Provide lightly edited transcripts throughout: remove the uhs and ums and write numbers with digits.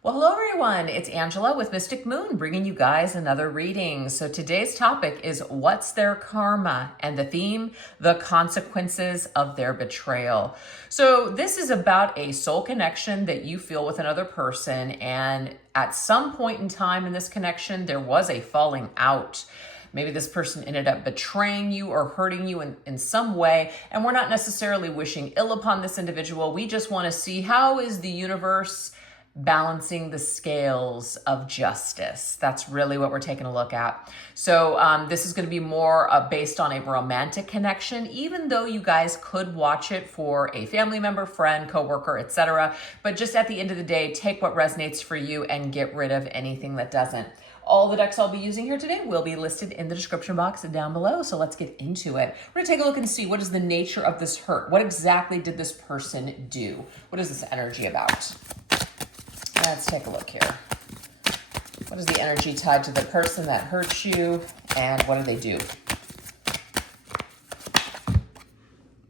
Well, hello everyone. It's Angela with Mystic Moon bringing you guys another reading. So today's topic is what's their karma, and the theme, the consequences of their betrayal. So this is about a soul connection that you feel with another person, and at some point in time in this connection, there was a falling out. Maybe this person ended up betraying you or hurting you in some way, and we're not necessarily wishing ill upon this individual. We just want to see how is the universe balancing the scales of justice. That's really what we're taking a look at. So this is going to be more based on a romantic connection, even though you guys could watch it for a family member, friend, coworker, etc. But just at the end of the day, take what resonates for you and get rid of anything that doesn't. All the decks I'll be using here today will be listed in the description box down below. So let's get into it. We're gonna take a look and see what is the nature of this hurt. What exactly did this person do? What is this energy about? Let's take a look here. What is the energy tied to the person that hurt you, and what do they do?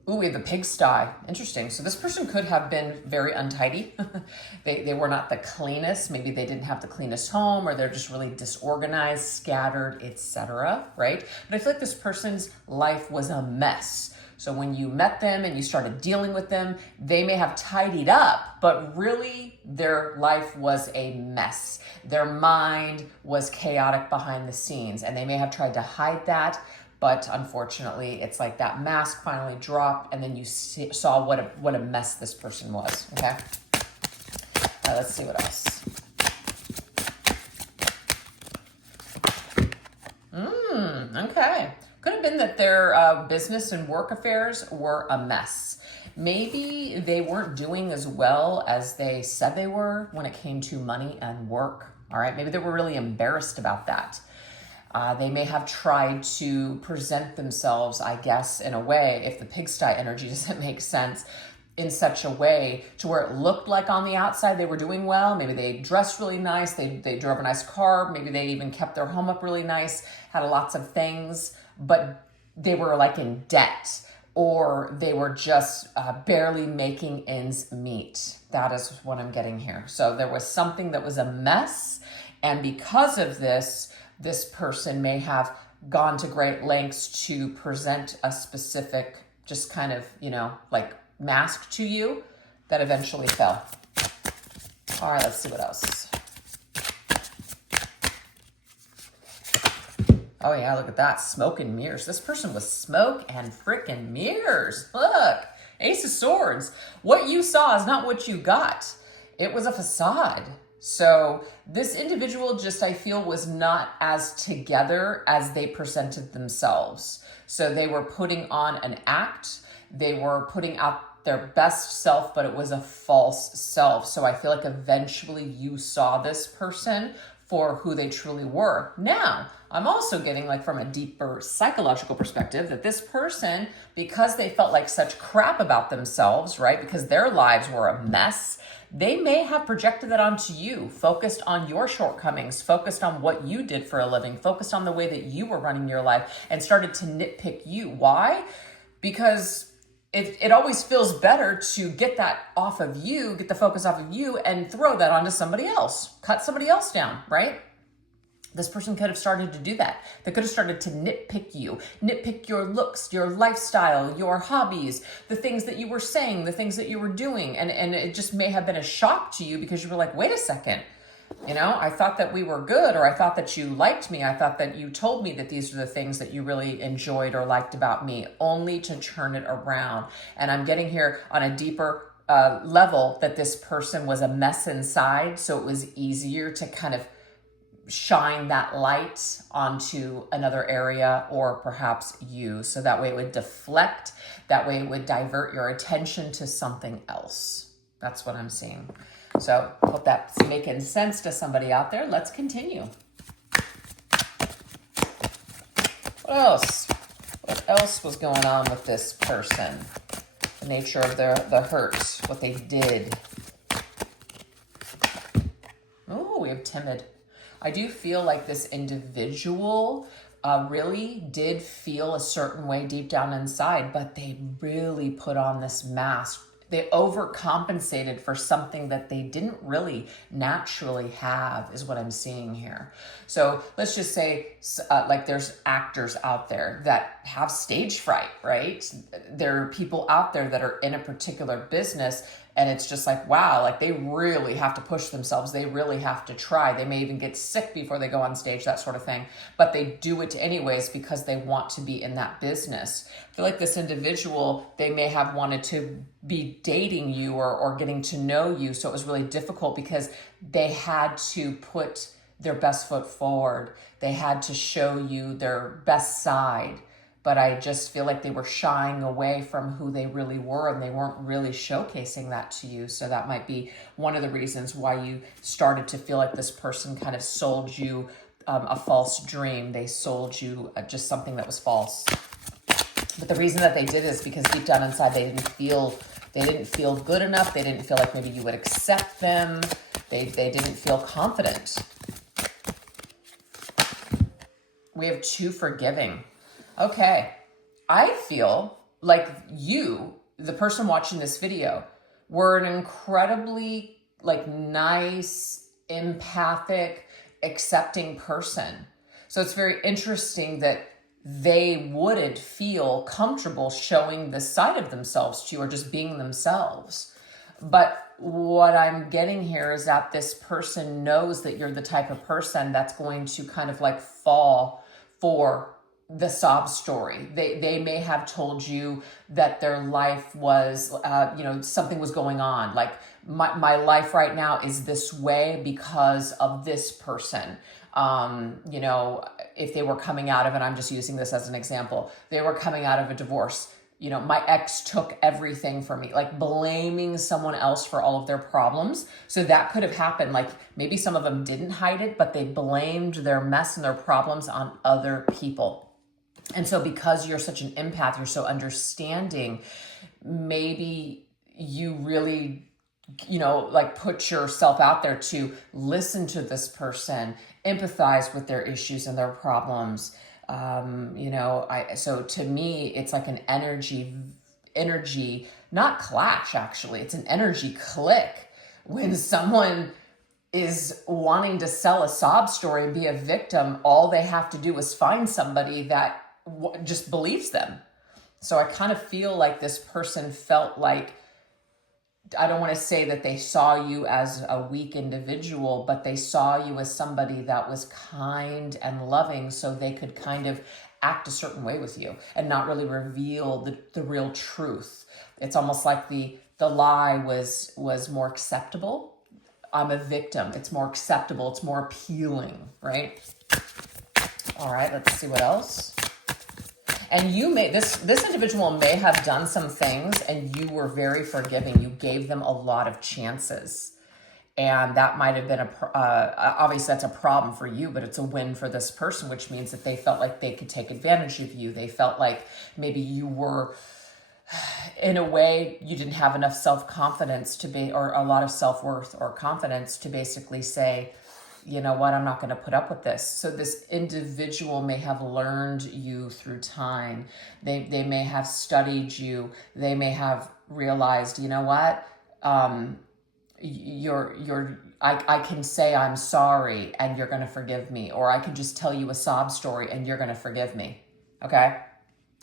Ooh, we have the pigsty. Interesting. So this person could have been very untidy. They were not the cleanest. Maybe they didn't have the cleanest home, or they're just really disorganized, scattered, etc. Right? But I feel like this person's life was a mess. So when you met them and you started dealing with them, they may have tidied up, but really their life was a mess. Their mind was chaotic behind the scenes, and they may have tried to hide that, but unfortunately it's like that mask finally dropped, and then you saw what a mess this person was, okay? Let's see what else. Okay. Could have been that their business and work affairs were a mess. Maybe they weren't doing as well as they said they were when it came to money and work. All right. Maybe they were really embarrassed about that. They may have tried to present themselves, I guess, in a way, if the pigsty energy doesn't make sense, in such a way to where it looked like on the outside they were doing well. Maybe they dressed really nice. They drove a nice car. Maybe they even kept their home up really nice, had lots of things, but they were like in debt, or they were just barely making ends meet. That is what I'm getting here. So there was something that was a mess. And because of this, this person may have gone to great lengths to present a specific, just kind of, like mask to you that eventually fell. All right, let's see what else. Oh yeah, look at that. Smoke and mirrors. This person was smoke and freaking mirrors. Look, Ace of Swords. What you saw is not what you got. It was a facade. So this individual just, I feel, was not as together as they presented themselves. So they were putting on an act. They were putting out their best self, but it was a false self. So I feel like eventually you saw this person for who they truly were. Now, I'm also getting, like, from a deeper psychological perspective, that this person, because they felt like such crap about themselves, right? Because their lives were a mess, they may have projected that onto you, focused on your shortcomings, focused on what you did for a living, focused on the way that you were running your life, and started to nitpick you. Why? Because it always feels better to get that off of you, get the focus off of you, and throw that onto somebody else, cut somebody else down, right? This person could have started to do that. They could have started to nitpick you, nitpick your looks, your lifestyle, your hobbies, the things that you were saying, the things that you were doing. And it just may have been a shock to you because you were like, wait a second, I thought that we were good, or I thought that you liked me. I thought that you told me that these are the things that you really enjoyed or liked about me, only to turn it around. And I'm getting here on a deeper level that this person was a mess inside. So it was easier to kind of shine that light onto another area, or perhaps you. So that way it would deflect, that way it would divert your attention to something else. That's what I'm seeing. So hope that's making sense to somebody out there. Let's continue. What else? What else was going on with this person? The nature of the hurt, what they did. Oh, we have timid. I do feel like this individual really did feel a certain way deep down inside, but they really put on this mask they overcompensated for something that they didn't really naturally have, is what I'm seeing here. So let's just say like there's actors out there that have stage fright, right? There are people out there that are in a particular business and it's just like, wow, like they really have to push themselves. They really have to try. They may even get sick before they go on stage, that sort of thing. But they do it anyways because they want to be in that business. I feel like this individual, they may have wanted to be dating you or getting to know you. So it was really difficult because they had to put their best foot forward. They had to show you their best side. But I just feel like they were shying away from who they really were and they weren't really showcasing that to you. So that might be one of the reasons why you started to feel like this person kind of sold you a false dream. They sold you just something that was false. But the reason that they did is because deep down inside they didn't feel good enough. They didn't feel like maybe you would accept them. They didn't feel confident. We have 2 forgiving. Okay, I feel like you, the person watching this video, were an incredibly like nice, empathic, accepting person. So it's very interesting that they wouldn't feel comfortable showing this side of themselves to you or just being themselves. But what I'm getting here is that this person knows that you're the type of person that's going to kind of like fall for the sob story. They may have told you that their life was, something was going on. Like my life right now is this way because of this person. If they were coming out of, and I'm just using this as an example, they were coming out of a divorce. My ex took everything from me, like blaming someone else for all of their problems. So that could have happened. Like maybe some of them didn't hide it, but they blamed their mess and their problems on other people. And so because you're such an empath, you're so understanding, maybe you really, put yourself out there to listen to this person, empathize with their issues and their problems. So to me, it's like an energy, not clash, actually. It's an energy click when someone is wanting to sell a sob story and be a victim. All they have to do is find somebody that just believes them. So I kind of feel like this person felt like, I don't want to say that they saw you as a weak individual, but they saw you as somebody that was kind and loving, so they could kind of act a certain way with you and not really reveal the real truth. It's almost like the lie was more acceptable. I'm a victim. It's more acceptable. It's more appealing, right? All right, let's see what else. And you this individual may have done some things and you were very forgiving. You gave them a lot of chances. And that might have been obviously that's a problem for you, but it's a win for this person, which means that they felt like they could take advantage of you. They felt like maybe you were, in a way, you didn't have enough self-confidence or a lot of self-worth or confidence to basically say, you know what, I'm not going to put up with this. So this individual may have learned you through time. They may have studied you. They may have realized, you know what, I can say I'm sorry and you're going to forgive me. Or I can just tell you a sob story and you're going to forgive me. Okay?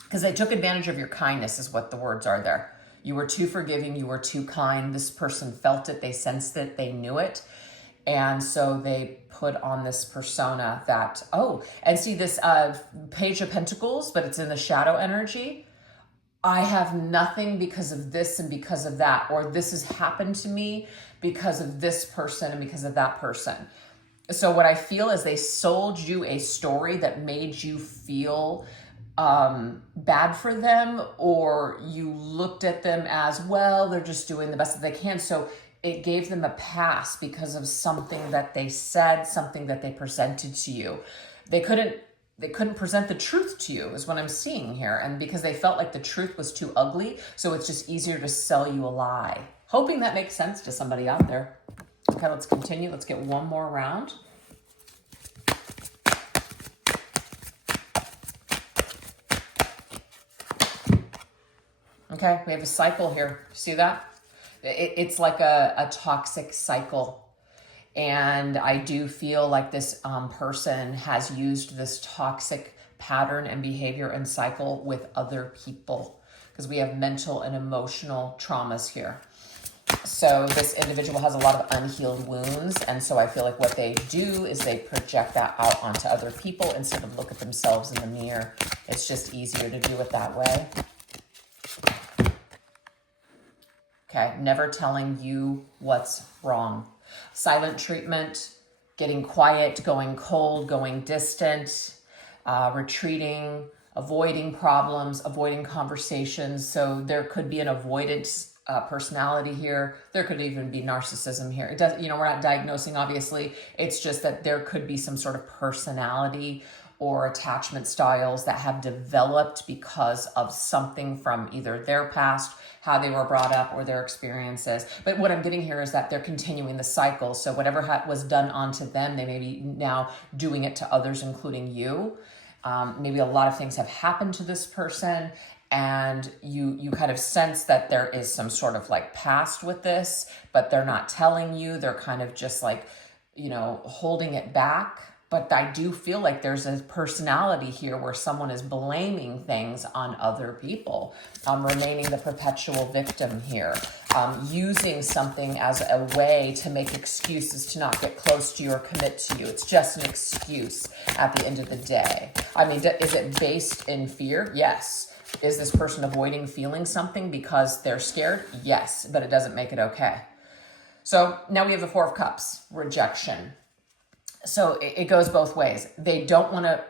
Because they took advantage of your kindness is what the words are there. You were too forgiving. You were too kind. This person felt it. They sensed it. They knew it. And so they put on this persona that, and see this Page of Pentacles, but it's in the shadow energy. I have nothing because of this and because of that, or this has happened to me because of this person and because of that person. So what I feel is they sold you a story that made you feel bad for them, or you looked at them as, well, they're just doing the best that they can. So it gave them a pass because of something that they said, something that they presented to you. They couldn't present the truth to you is what I'm seeing here. And because they felt like the truth was too ugly, so it's just easier to sell you a lie. Hoping that makes sense to somebody out there. Okay, let's continue. Let's get one more round. Okay, we have a cycle here. See that? It's like a toxic cycle. And I do feel like this person has used this toxic pattern and behavior and cycle with other people, because we have mental and emotional traumas here. So this individual has a lot of unhealed wounds. And so I feel like what they do is they project that out onto other people instead of look at themselves in the mirror. It's just easier to do it that way. Okay, never telling you what's wrong. Silent treatment, getting quiet, going cold, going distant, retreating, avoiding problems, avoiding conversations. So there could be an avoidance personality here. There could even be narcissism here. It does, we're not diagnosing, obviously. It's just that there could be some sort of personality or attachment styles that have developed because of something from either their past, how they were brought up, or their experiences. But what I'm getting here is that they're continuing the cycle. So whatever was done onto them, they may be now doing it to others, including you. Maybe a lot of things have happened to this person, and you kind of sense that there is some sort of like past with this, but they're not telling you. They're kind of just like, holding it back. But I do feel like there's a personality here where someone is blaming things on other people, remaining the perpetual victim here, using something as a way to make excuses to not get close to you or commit to you. It's just an excuse at the end of the day. I mean, is it based in fear? Yes. Is this person avoiding feeling something because they're scared? Yes, but it doesn't make it okay. So now we have the Four of Cups, rejection. So it goes both ways. They don't want to,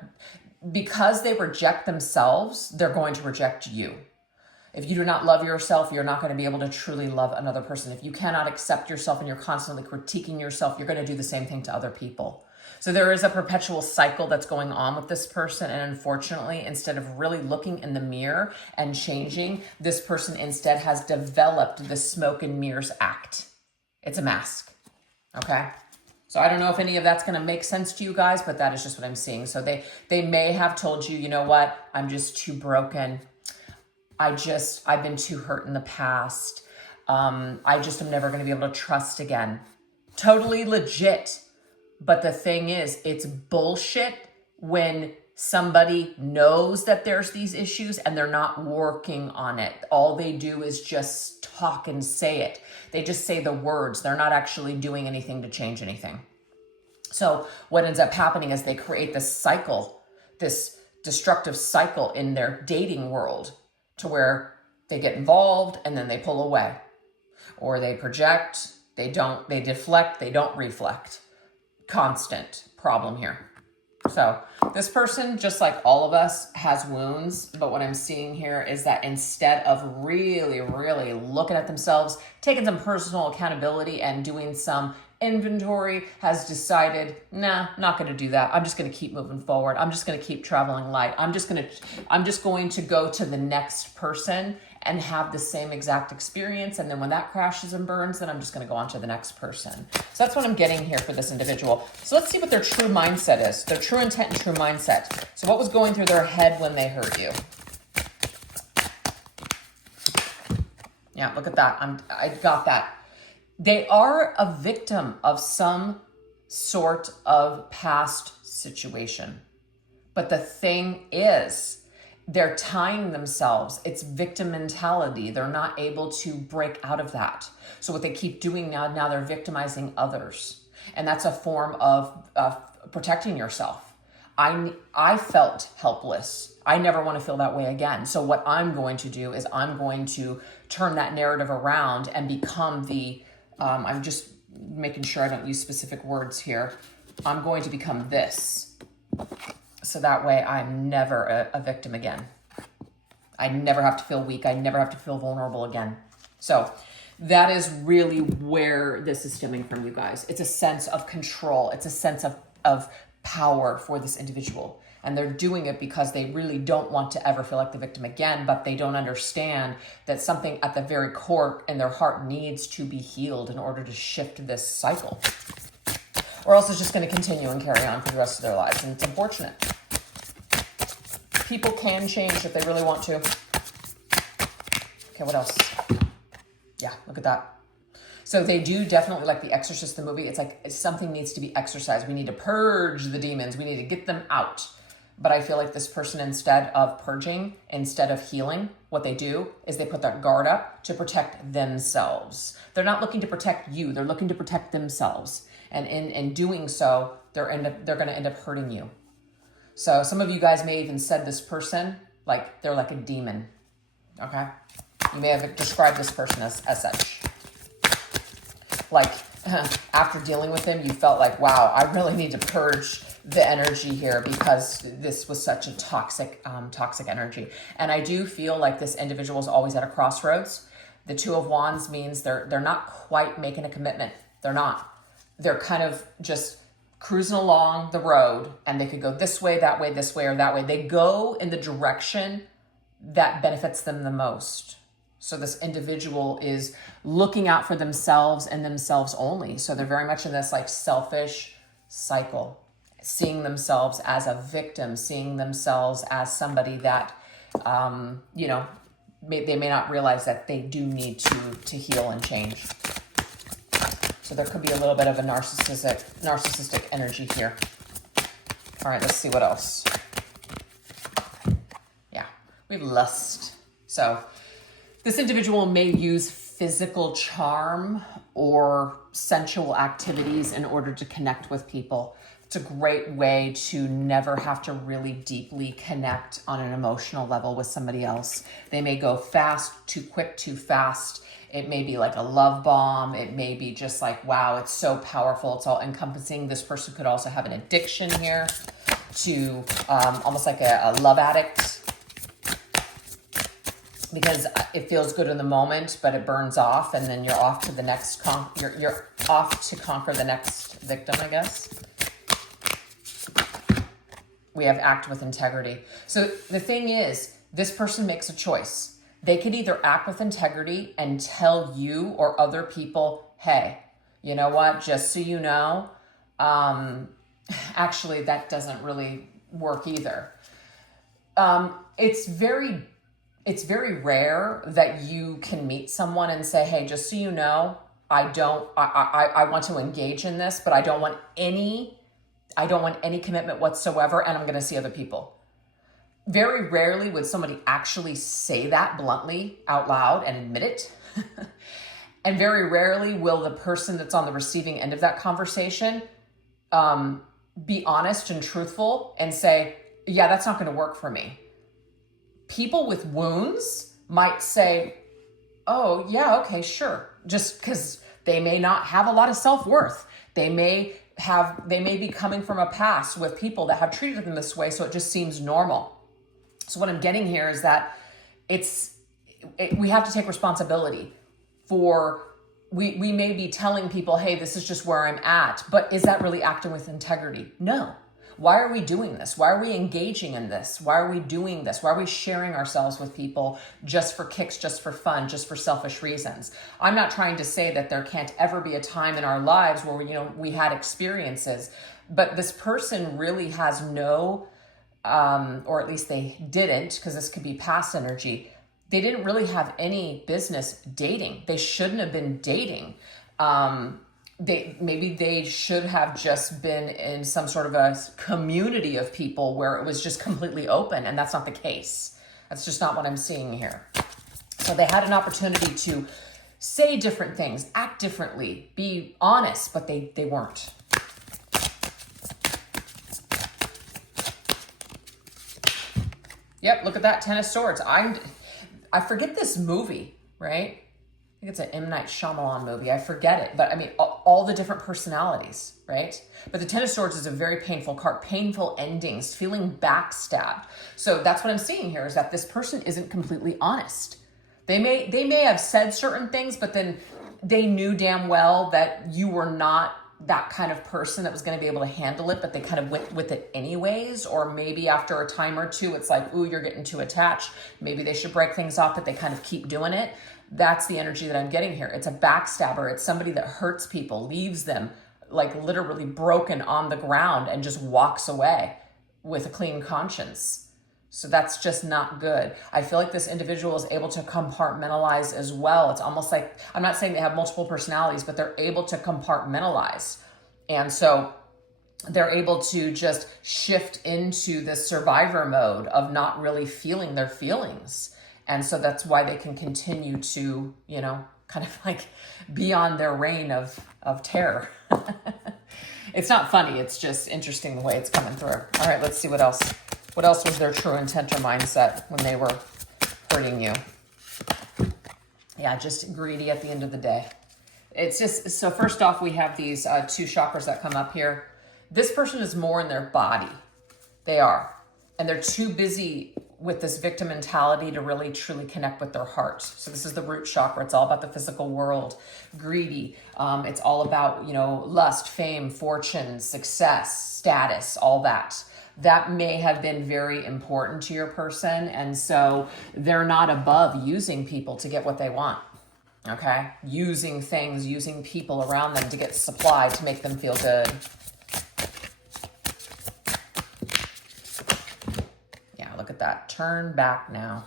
because they reject themselves, they're going to reject you. If you do not love yourself, you're not going to be able to truly love another person. If you cannot accept yourself and you're constantly critiquing yourself, you're going to do the same thing to other people. So there is a perpetual cycle that's going on with this person. And unfortunately, instead of really looking in the mirror and changing, this person instead has developed the smoke and mirrors act. It's a mask. Okay? So I don't know if any of that's going to make sense to you guys, but that is just what I'm seeing. So they may have told you, you know what? I'm just too broken. I've been too hurt in the past. I just am never going to be able to trust again. Totally legit. But the thing is, it's bullshit when somebody knows that there's these issues and they're not working on it. All they do is just talk and say it. They just say the words. They're not actually doing anything to change anything. So what ends up happening is they create this cycle, this destructive cycle in their dating world, to where they get involved and then they pull away, or they project, they deflect, they don't reflect. Constant problem here. So this person, just like all of us, has wounds, but what I'm seeing here is that instead of really, really looking at themselves, taking some personal accountability and doing some inventory, has decided, nah, not going to do that. I'm just going to keep moving forward. I'm just going to keep traveling light. I'm just going to go to the next person and have the same exact experience. And then when that crashes and burns, then I'm just going to go on to the next person. So that's what I'm getting here for this individual. So let's see what their true mindset is, their true intent and true mindset. So what was going through their head when they hurt you? Yeah, look at that. I got that. They are a victim of some sort of past situation. But the thing is, they're tying themselves. It's victim mentality. They're not able to break out of that. So what they keep doing now they're victimizing others. And that's a form of protecting yourself. I felt helpless. I never want to feel that way again. So what I'm going to do is I'm going to turn that narrative around and become I'm just making sure I don't use specific words here. I'm going to become this. So that way I'm never a victim again. I never have to feel weak. I never have to feel vulnerable again. So that is really where this is stemming from, you guys. It's a sense of control. It's a sense of power for this individual. And they're doing it because they really don't want to ever feel like the victim again, but they don't understand that something at the very core in their heart needs to be healed in order to shift this cycle. Or else it's just going to continue and carry on for the rest of their lives. And it's unfortunate. People can change if they really want to. Okay, what else? Yeah, look at that. So they do definitely, like The Exorcist, the movie, it's like something needs to be exorcised. We need to purge the demons. We need to get them out. But I feel like this person, instead of purging, instead of healing, what they do is they put their guard up to protect themselves. They're not looking to protect you. They're looking to protect themselves. And in doing so, they're going to end up hurting you. So some of you guys may even said this person, like they're like a demon. Okay? You may have described this person as such. Like, after dealing with him, you felt like, wow, I really need to purge the energy here because this was such a toxic energy. And I do feel like this individual is always at a crossroads. The Two of Wands means they're not quite making a commitment. They're not. They're kind of just cruising along the road, and they could go this way, this way, or that way. They go in the direction that benefits them the most. So this individual is looking out for themselves and themselves only. So they're very much in this like selfish cycle, seeing themselves as a victim, seeing themselves as somebody that, they may not realize that they do need to heal and change. So there could be a little bit of a narcissistic energy here. All right, let's see what else. Yeah, we have lust. So this individual may use physical charm or sensual activities in order to connect with people. It's a great way to never have to really deeply connect on an emotional level with somebody else. They may go fast, too quick, too fast. It may be like a love bomb. It may be just like, wow, it's so powerful. It's all encompassing. This person could also have an addiction here to almost like a love addict, because it feels good in the moment, but it burns off, and then you're off to the next, you're off to conquer the next victim, I guess. We have act with integrity. So the thing is, this person makes a choice. They could either act with integrity and tell you or other people, hey, you know what, just so you know, actually that doesn't really work either. It's very rare that you can meet someone and say, hey, just so you know, I want to engage in this, but I don't want any commitment whatsoever, and I'm going to see other people. Very rarely would somebody actually say that bluntly out loud and admit it. And very rarely will the person that's on the receiving end of that conversation be honest and truthful and say, yeah, that's not going to work for me. People with wounds might say, oh, yeah, okay, sure. Just because they may not have a lot of self-worth. They may be coming from a past with people that have treated them this way, so it just seems normal. So what I'm getting here is that we have to take responsibility for, we may be telling people, hey, this is just where I'm at, but is that really acting with integrity? No. Why are we doing this? Why are we engaging in this? Why are we doing this? Why are we sharing ourselves with people just for kicks, just for fun, just for selfish reasons? I'm not trying to say that there can't ever be a time in our lives where we had experiences, but this person really has no, or at least they didn't, because this could be past energy. They didn't really have any business dating. They shouldn't have been dating. They should have just been in some sort of a community of people where it was just completely open, and that's not the case. That's just not what I'm seeing here. So they had an opportunity to say different things, act differently, be honest, but they weren't. Yep, look at that, Ten of Swords. I forget this movie, right? I think it's an M. Night Shyamalan movie. I forget it. But I mean, all the different personalities, right? But the Ten of Swords is a very painful card. Painful endings, feeling backstabbed. So that's what I'm seeing here, is that this person isn't completely honest. They may have said certain things, but then they knew damn well that you were not that kind of person that was going to be able to handle it, but they kind of went with it anyways. Or maybe after a time or two, it's like, ooh, you're getting too attached. Maybe they should break things off, but they kind of keep doing it. That's the energy that I'm getting here. It's a backstabber. It's somebody that hurts people, leaves them like literally broken on the ground, and just walks away with a clean conscience. So that's just not good. I feel like this individual is able to compartmentalize as well. It's almost like, I'm not saying they have multiple personalities, but they're able to compartmentalize. And so they're able to just shift into this survivor mode of not really feeling their feelings. And so that's why they can continue to, you know, kind of like be on their reign of terror. It's not funny. It's just interesting the way it's coming through. All right, let's see what else. What else was their true intent or mindset when they were hurting you? Yeah, just greedy at the end of the day. It's just, so first off, we have these two chakras that come up here. This person is more in their body. They are. And they're too busy with this victim mentality to really truly connect with their heart. So this is the root chakra. It's all about the physical world. Greedy. It's all about, you know, lust, fame, fortune, success, status, all that. That may have been very important to your person. And so they're not above using people to get what they want. Okay? Using things, using people around them to get supply to make them feel good. Yeah, look at that. Turn back now.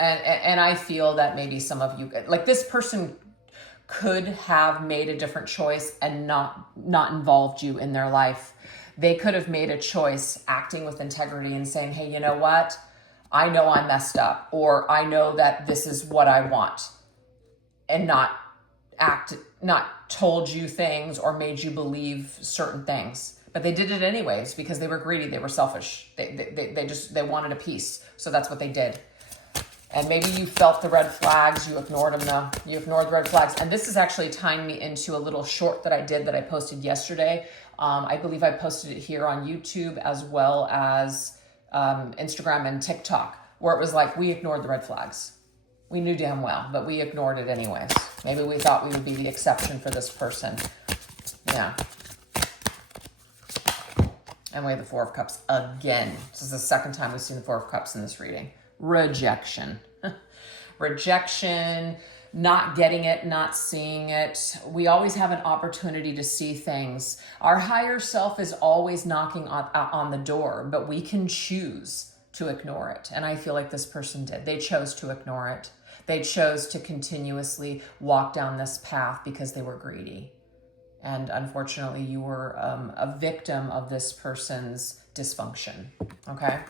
and I feel that maybe some of you, like this person could have made a different choice and not involved you in their life. They could have made a choice acting with integrity and saying, hey, you know what? I know I messed up, or I know that this is what I want, and not told you things or made you believe certain things. But they did it anyways because they were greedy. They were selfish. They wanted a piece. So that's what they did. And maybe you felt the red flags. You ignored them though. You ignored the red flags. And this is actually tying me into a little short that I did that I posted yesterday. I believe I posted it here on YouTube as well as Instagram and TikTok, where it was like, we ignored the red flags. We knew damn well, but we ignored it anyways. Maybe we thought we would be the exception for this person. Yeah. And we have the Four of Cups again. This is the second time we've seen the Four of Cups in this reading. Rejection. Rejection, not getting it, not seeing it. We always have an opportunity to see things. Our higher self is always knocking on the door, but we can choose to ignore it. And I feel like this person did. They chose to ignore it. They chose to continuously walk down this path because they were greedy. And unfortunately, you were a victim of this person's dysfunction, okay?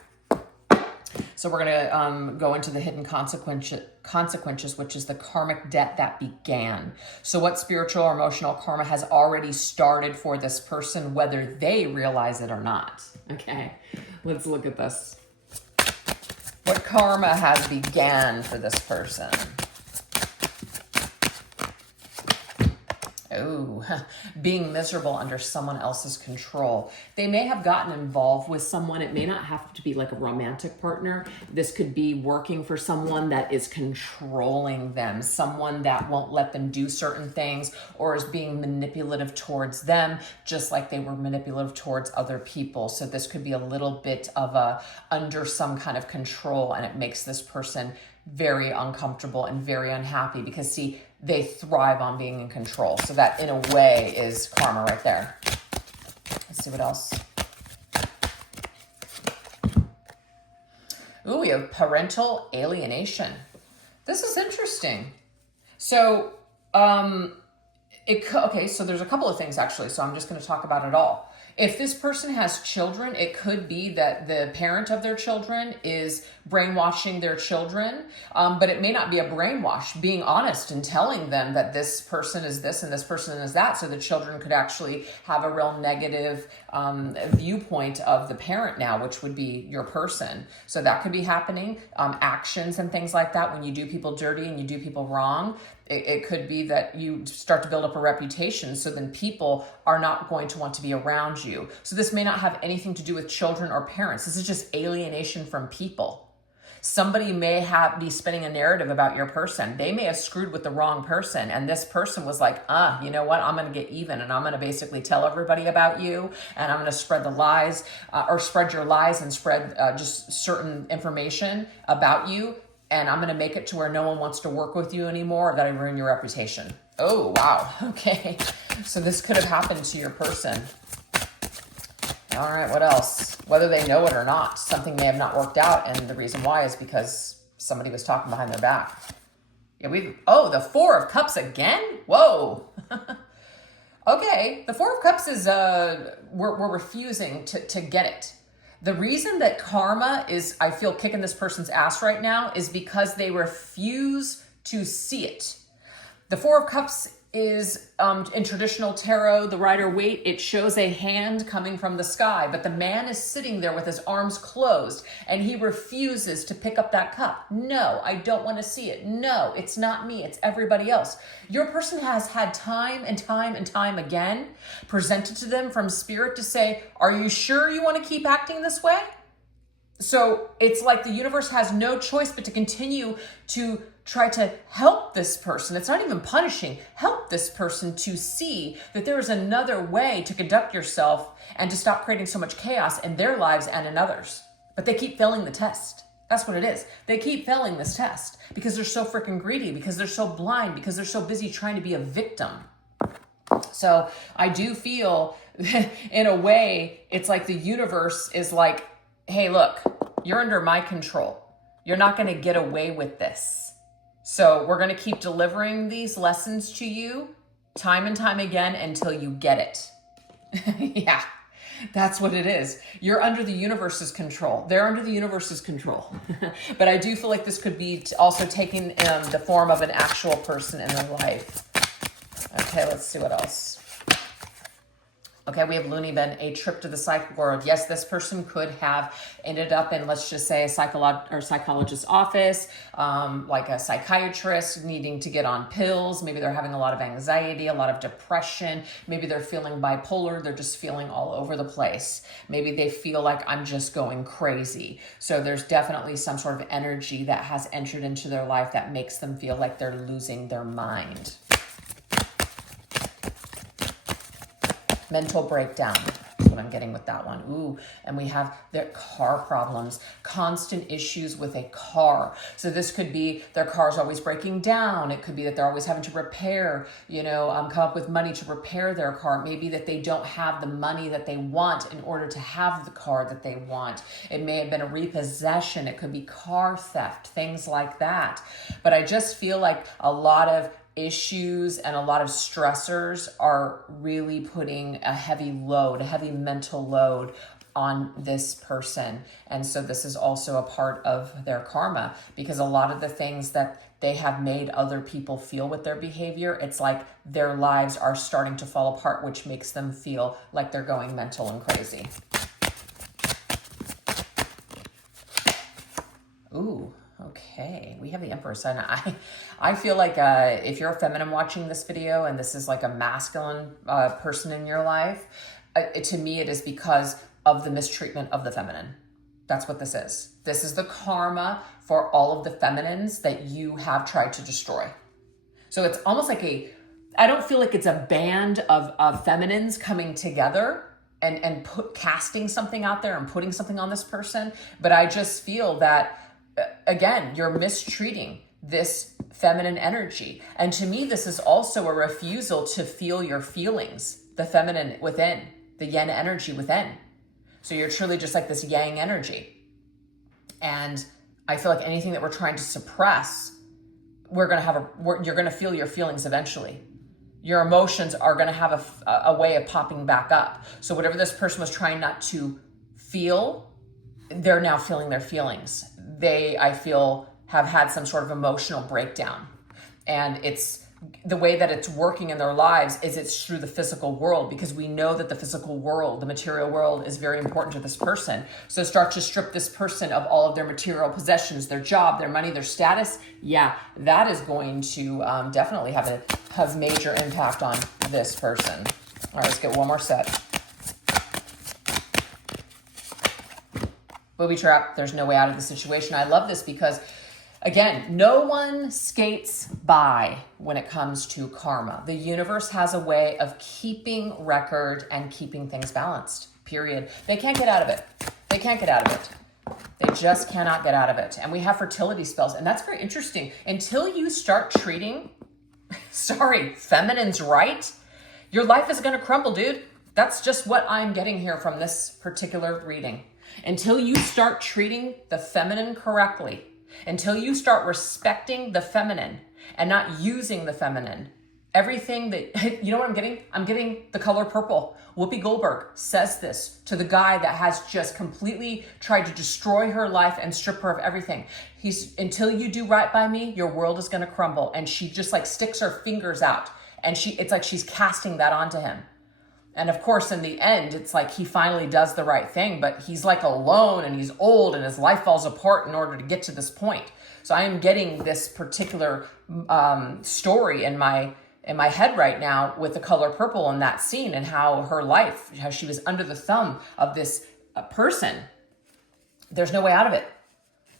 So we're going to go into the hidden consequences, which is the karmic debt that began. So what spiritual or emotional karma has already started for this person, whether they realize it or not, okay? Let's look at this. What karma has began for this person? Oh, being miserable under someone else's control. They may have gotten involved with someone. It may not have to be like a romantic partner. This could be working for someone that is controlling them, someone that won't let them do certain things, or is being manipulative towards them, just like they were manipulative towards other people. So this could be a little bit of a under some kind of control, and it makes this person very uncomfortable and very unhappy because, see, they thrive on being in control. So that, in a way, is karma right there. Let's see what else. Ooh, we have parental alienation. This is interesting. So, okay, so there's a couple of things, actually, so I'm just going to talk about it all. If this person has children, it could be that the parent of their children is brainwashing their children, but it may not be a brainwash, being honest and telling them that this person is this and this person is that, so the children could actually have a real negative viewpoint of the parent now, which would be your person. So that could be happening. Actions and things like that, when you do people dirty and you do people wrong, it could be that you start to build up a reputation, so then people are not going to want to be around you. So this may not have anything to do with children or parents. This is just alienation from people. Somebody may be spinning a narrative about your person. They may have screwed with the wrong person, and this person was like, you know what? I'm going to get even, and I'm going to basically tell everybody about you, and I'm going to spread the lies, or spread your lies and spread just certain information about you. And I'm going to make it to where no one wants to work with you anymore, or that I ruin your reputation. Oh, wow. Okay. So this could have happened to your person. All right, what else? Whether they know it or not, something may have not worked out, and the reason why is because somebody was talking behind their back. Yeah, the Four of Cups again? Whoa. Okay, the Four of Cups is, we're refusing to get it. The reason that karma is, I feel, kicking this person's ass right now is because they refuse to see it. The Four of Cups is, in traditional tarot, the Rider-Waite, it shows a hand coming from the sky, but the man is sitting there with his arms closed, and he refuses to pick up that cup. No, I don't want to see it. No, it's not me, it's everybody else. Your person has had time and time and time again presented to them from spirit to say, are you sure you want to keep acting this way? So it's like the universe has no choice but to continue to try to help this person. It's not even punishing. Help this person to see that there is another way to conduct yourself and to stop creating so much chaos in their lives and in others. But they keep failing the test. That's what it is. They keep failing this test because they're so freaking greedy, because they're so blind, because they're so busy trying to be a victim. So I do feel in a way, it's like the universe is like, hey, look, you're under my control. You're not going to get away with this. So we're going to keep delivering these lessons to you time and time again until you get it. Yeah, that's what it is. You're under the universe's control. They're under the universe's control. But I do feel like this could be also taking the form of an actual person in their life. Okay, let's see what else. Okay, we have Looney Bin, a trip to the psych world. Yes, this person could have ended up in, let's just say, a psychologist's office, like a psychiatrist needing to get on pills. Maybe they're having a lot of anxiety, a lot of depression. Maybe they're feeling bipolar. They're just feeling all over the place. Maybe they feel like I'm just going crazy. So there's definitely some sort of energy that has entered into their life that makes them feel like they're losing their mind. Mental breakdown. That's what I'm getting with that one. Ooh, and we have their car problems, constant issues with a car. So this could be their car's always breaking down. It could be that they're always having to repair, come up with money to repair their car. Maybe that they don't have the money that they want in order to have the car that they want. It may have been a repossession. It could be car theft, things like that. But I just feel like a lot of issues and a lot of stressors are really putting a heavy mental load on this person. And so this is also a part of their karma, because a lot of the things that they have made other people feel with their behavior, it's like their lives are starting to fall apart, which makes them feel like they're going mental and crazy. Ooh. Okay, we have the Emperor sign. I feel like if you're a feminine watching this video and this is like a masculine person in your life, to me it is because of the mistreatment of the feminine. That's what this is. This is the karma for all of the feminines that you have tried to destroy. So it's almost like I don't feel like it's a band of feminines coming together and casting something out there and putting something on this person, but I just feel that again, you're mistreating this feminine energy. And to me, this is also a refusal to feel your feelings, the feminine within, the yin energy within. So you're truly just like this yang energy. And I feel like anything that we're trying to suppress, you're going to feel your feelings eventually. Your emotions are going to have a way of popping back up. So whatever this person was trying not to feel, they're now feeling their feelings. They, I feel, have had some sort of emotional breakdown. And it's the way that it's working in their lives is it's through the physical world, because we know that the physical world, the material world, is very important to this person. So start to strip this person of all of their material possessions, their job, their money, their status. Yeah, that is going to definitely have major impact on this person. All right, let's get one more set. Booby trap, there's no way out of the situation. I love this because, again, no one skates by when it comes to karma. The universe has a way of keeping record and keeping things balanced, period. They can't get out of it. They can't get out of it. They just cannot get out of it. And we have fertility spells, and that's very interesting. Until you start treating, feminines right, your life is going to crumble, dude. That's just what I'm getting here from this particular reading. Until you start treating the feminine correctly, until you start respecting the feminine and not using the feminine, everything that, you know what I'm getting? I'm getting the color purple. Whoopi Goldberg says this to the guy that has just completely tried to destroy her life and strip her of everything. Until you do right by me, your world is going to crumble. And she just like sticks her fingers out, and it's like she's casting that onto him. And of course, in the end, it's like he finally does the right thing, but he's like alone and he's old and his life falls apart in order to get to this point. So I am getting this particular story in my head right now with the color purple in that scene, and how her life, how she was under the thumb of this person. There's no way out of it.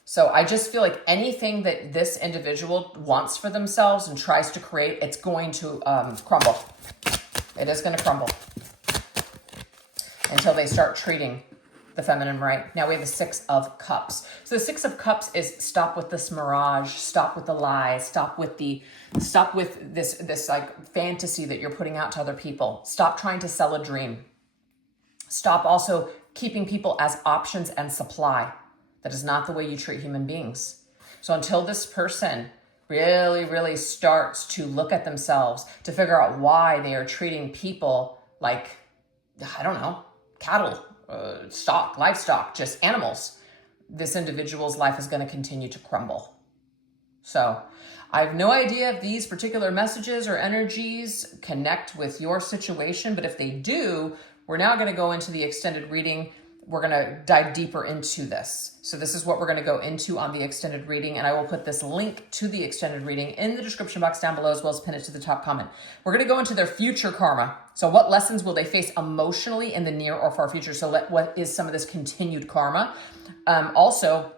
So I just feel like anything that this individual wants for themselves and tries to create, it's going to crumble. It is going to crumble until they start treating the feminine right. Now we have the Six of Cups. So the Six of Cups is stop with this mirage, stop with the lies, stop with this like fantasy that you're putting out to other people. Stop trying to sell a dream. Stop also keeping people as options and supply. That is not the way you treat human beings. So until this person really, really starts to look at themselves, to figure out why they are treating people like, I don't know, cattle, livestock, just animals, this individual's life is going to continue to crumble. So I have no idea if these particular messages or energies connect with your situation, but if they do, we're now going to go into the extended reading. We're going to dive deeper into this. So this is what we're going to go into on the extended reading, and I will put this link to the extended reading in the description box down below, as well as pin it to the top comment. We're going to go into their future karma. So what lessons will they face emotionally in the near or far future? So what is some of this continued karma? Also,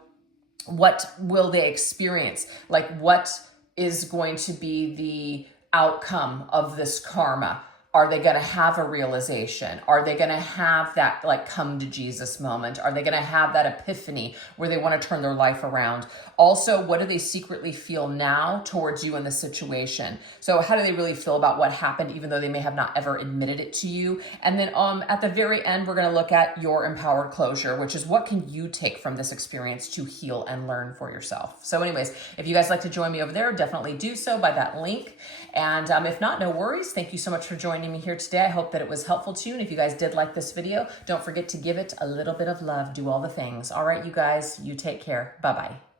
what will they experience? Like, what is going to be the outcome of this karma? Are they going to have a realization? Are they going to have that like come to Jesus moment? Are they going to have that epiphany where they want to turn their life around? Also, what do they secretly feel now towards you in the situation? So how do they really feel about what happened, even though they may have not ever admitted it to you? And then at the very end, we're going to look at your empowered closure, which is what can you take from this experience to heal and learn for yourself. So anyways, if you guys like to join me over there, definitely do so by that link. And if not, no worries. Thank you so much for joining me here today. I hope that it was helpful to you. And if you guys did like this video, don't forget to give it a little bit of love. Do all the things. All right, you guys, you take care. Bye-bye.